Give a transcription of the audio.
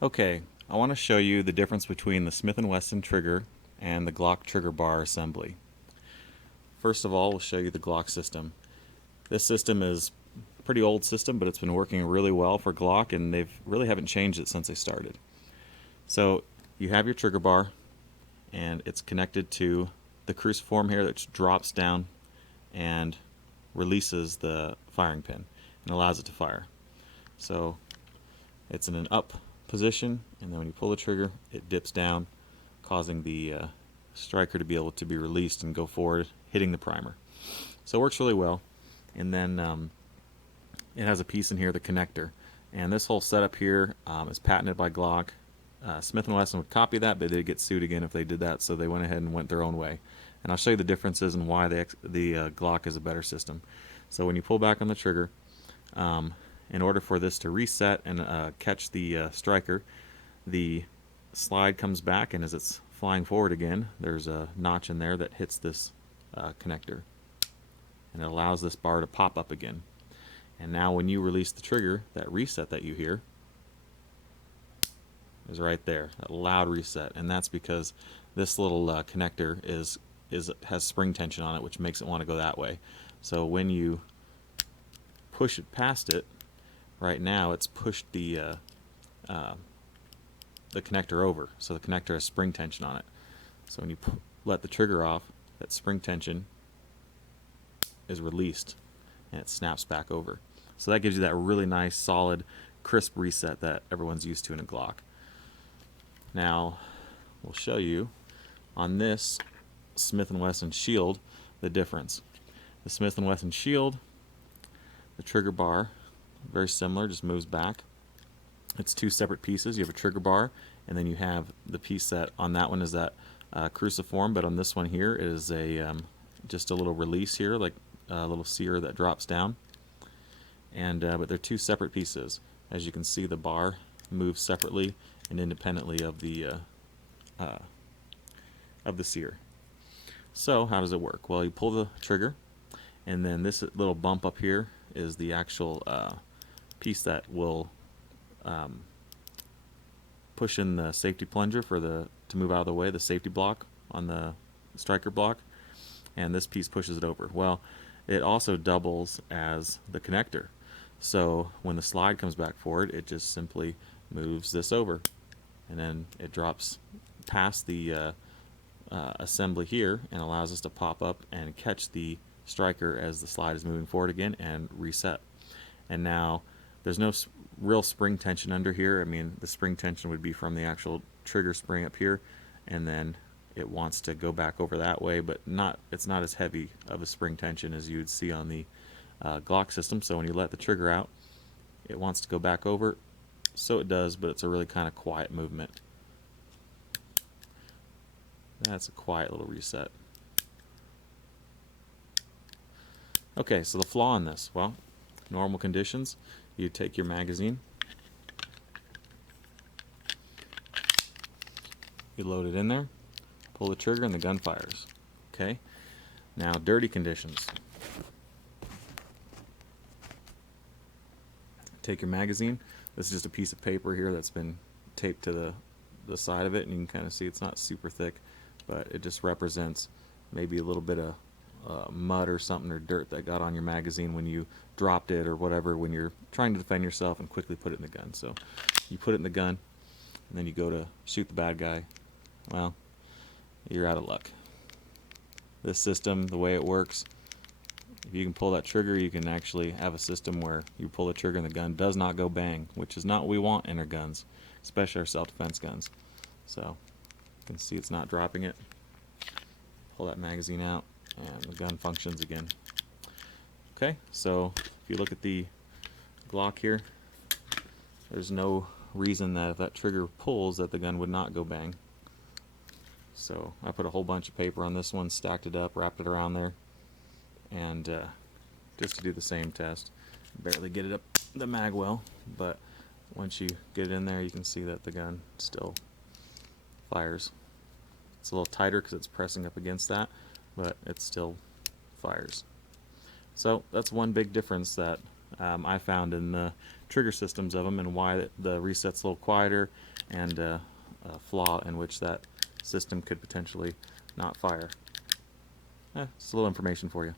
Okay, I want to show you the difference between the Smith & Wesson trigger and the Glock trigger bar assembly. First of all, we'll show you the Glock system. This system is a pretty old system, but it's been working really well for Glock, and they really haven't changed it since they started. So you have your trigger bar, and it's connected to the cruciform here that drops down and releases the firing pin and allows it to fire. So it's in an up position, and then when you pull the trigger, it dips down, causing the striker to be able to be released and go forward, hitting the primer. So it works really well. And then it has a piece in here, the connector. And this whole setup here is patented by Glock. Smith & Wesson would copy that, but they'd get sued again if they did that, so they went ahead and went their own way. And I'll show you the differences and why the Glock is a better system. So when you pull back on the trigger, in order for this to reset and catch the striker, the slide comes back, and as it's flying forward again, there's a notch in there that hits this connector, and it allows this bar to pop up again. And now when you release the trigger, that reset that you hear is right there, a loud reset, and that's because this little connector has spring tension on it, which makes it want to go that way. So when you push it past it, right now it's pushed the connector over, so the connector has spring tension on it. So when you let the trigger off, that spring tension is released and it snaps back over. So that gives you that really nice, solid, crisp reset that everyone's used to in a Glock. Now, we'll show you on this Smith & Wesson Shield the difference. The Smith & Wesson Shield, the trigger bar, very similar, just moves back. It's two separate pieces. You have a trigger bar, and then you have the piece that on that one is that cruciform, but on this one here it is a just a little release here, like a little sear that drops down. And but they're two separate pieces. As you can see, the bar moves separately and independently of the sear. So how does it work? Well, you pull the trigger, and then this little bump up here is the actual piece that will push in the safety plunger to move out of the way, the safety block on the striker block, and this piece pushes it over. Well, it also doubles as the connector. So when the slide comes back forward, it just simply moves this over, and then it drops past the assembly here and allows us to pop up and catch the striker as the slide is moving forward again and reset. And now there's no real spring tension under here. I mean, the spring tension would be from the actual trigger spring up here, and then it wants to go back over that way, but it's not as heavy of a spring tension as you would see on the Glock system. So when you let the trigger out, it wants to go back over, so it does, but it's a really kind of quiet movement. That's a quiet little reset. Okay, so the flaw in this, well, normal conditions, you take your magazine, you load it in there, pull the trigger, and the gun fires. Okay, now dirty conditions. Take your magazine. This is just a piece of paper here that's been taped to the side of it, and you can kind of see it's not super thick, but it just represents maybe a little bit of mud or something, or dirt that got on your magazine when you dropped it or whatever, when you're trying to defend yourself and quickly put it in the gun. So you put it in the gun, and then you go to shoot the bad guy. Well, you're out of luck. This system, the way it works, if you can pull that trigger, you can actually have a system where you pull the trigger and the gun does not go bang, which is not what we want in our guns, especially our self-defense guns. So you can see it's not dropping it. Pull that magazine out, and the gun functions again. Okay, so if you look at the Glock here, there's no reason that if that trigger pulls that the gun would not go bang. So I put a whole bunch of paper on this one, stacked it up, wrapped it around there, and just to do the same test. Barely get it up the mag well, but once you get it in there, you can see that the gun still fires. It's a little tighter because it's pressing up against that, but it still fires. So that's one big difference that I found in the trigger systems of them, and why the reset's a little quieter, and a flaw in which that system could potentially not fire. Just a little information for you.